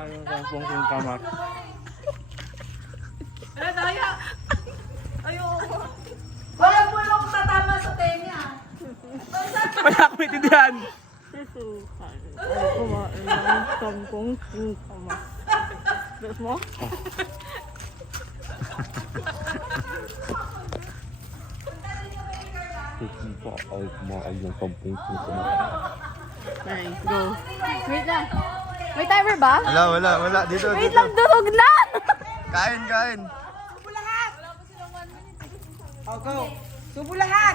kumain ng 10 singkamas. Ano tayo? Ayoko. Wala po lang tatama sa tenga. Wala akong itindihan. Susukan. Ay, kumain ng 10 singkamas. Gusto mo? Pa ay kumain ng 10 singkamas. Okay, go. Wait lang. May timer ba? Wala. Dito, Wait lang, durog na! Kain. O, go. Subo lahat.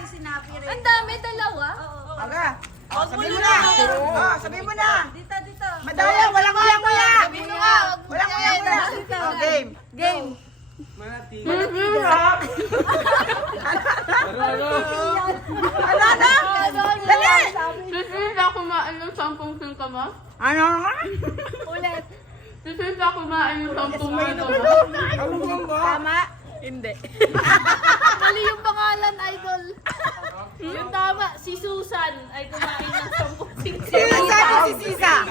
Ang dami, dalawa. Aga. O, sabihin mo na. O, sabihin mo na. Dito. Madaya, walang nguya-nguya. Sabihin mo nga. Walang nguya-nguya. O, game. Game. Dali! Sisisa kumain ng 10 singkamas? Ano nga? Ulit. Sisisa kumain ng 10 singkamas? Tama? Hindi. Mali yung pangalan, idol. Yung tama, si Susan ay kumain ng 10 singkamas. Sino sabi si Sisa?